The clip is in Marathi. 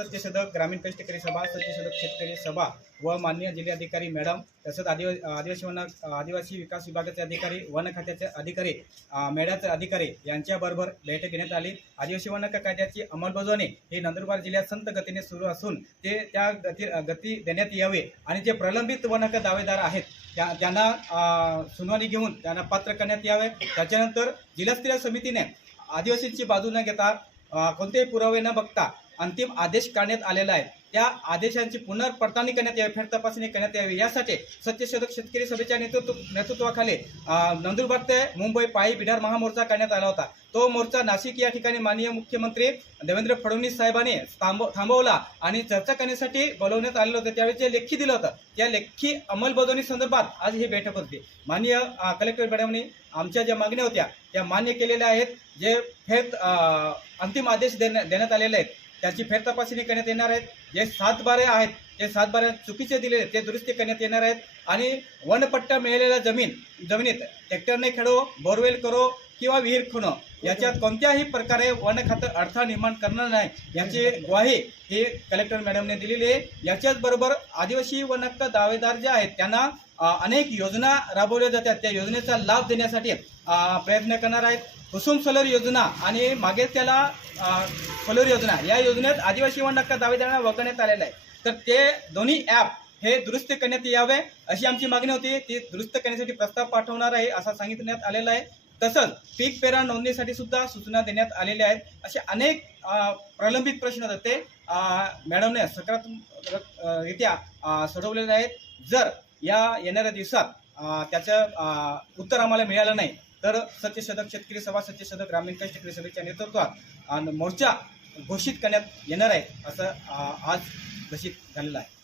सत्यशोधक ग्रामीण कष्टकरी सभा सत्यशोधक शेतकरी सभा व माननीय जिल्हाधिकारी मॅडम तसंच आदिवा आदिवासी वन आदिवासी विकास विभागाचे अधिकारी वन खात्याचे अधिकारी मेळ्याचे अधिकारी यांच्याबरोबर बैठक घेण्यात आली. आदिवासी वन कायद्याची अंमलबजावणी ही नंदुरबार जिल्ह्यात संत गतीने सुरू असून ते त्या गती गती देण्यात यावे आणि जे प्रलंबित वन दावेदार आहेत त्या त्यांना सुनावणी घेऊन त्यांना पात्र करण्यात यावे. त्याच्यानंतर जिल्हास्तरीय समितीने आदिवासींची बाजू न घेता कोणतेही पुरावे न बघता अंतिम आदेश काढण्यात आलेला आहे. त्या आदेशांची पुनर्पडताळणी करण्यात यावी फेर तपासणी करण्यात यावी. यासाठी सत्यशोधक शेतकरी सभेच्या नेतृत्व नेतृत्वाखाली नंदुरबार ते मुंबई पायी बिडार महामोर्चा करण्यात आला होता. तो मोर्चा नाशिक या ठिकाणी माननीय मुख्यमंत्री देवेंद्र फडणवीस साहेबांनी थांबवला आणि चर्चा करण्यासाठी बोलवण्यात आलेलं होतं. त्यावेळी जे लेखी दिलं होतं त्या लेखी अंमलबजावणी संदर्भात आज ही बैठक होती. माननीय कलेक्टर मॅडमनी आमच्या ज्या मागण्या होत्या त्या मान्य केलेल्या आहेत. जे फेर अंतिम आदेश देण्यात आलेले आहेत. त्याची फेरतपासणी करण्यात येणार आहेत जे सात बारे आहेत हे सातबारे चुकीचे दिलेले आहेत, ते दुरुस्ती करण्यात येणार आहेत. आणि वनपट्टा मिळालेल्या जमीन जमिनीत ट्रॅक्टरने खेळो बोरवेल करो किंवा विहीर खुणं याच्यात कोणत्याही प्रकारे वन खातं अडथळा निर्माण करणार नाही याची ग्वाही ही कलेक्टर मॅडमने दिलेली आहे. याच्याच बरोबर आदिवासी वन हक्क दावेदार जे आहेत त्यांना अनेक योजना राबवल्या जातात. त्या योजनेचा लाभ देण्यासाठी प्रयत्न करणार आहेत. कुसुम सोलर योजना आणि मागे त्याला सोलर योजना या योजनेत आदिवासी वन हक्क दावेदारांना वगळण्यात आलेलं आहे. तर ते दोन्ही ॲप हे दुरुस्त करण्यात यावे अशी आमची मागणी होती. ती दुरुस्त करण्यासाठी प्रस्ताव पाठवणार आहे असा सांगितण्यात आलेला आहे. तसंच पीक पेरा नोंदणीसाठी सुद्धा सूचना देण्यात आलेल्या आहेत. असे अनेक प्रलंबित प्रश्न होतात ते मॅडमने सकारात्मकरित्या सोडवलेले आहेत. जर या येणाऱ्या दिवसात त्याचं उत्तर आम्हाला मिळालं नाही तर सत्यशोधक शेतकरी सभा सत्यशोधक ग्रामीण शेतकरी सभेच्या नेतृत्वात मोर्चा घोषित करण्यात येणार आहे असं आज घोषित झालेलं आहे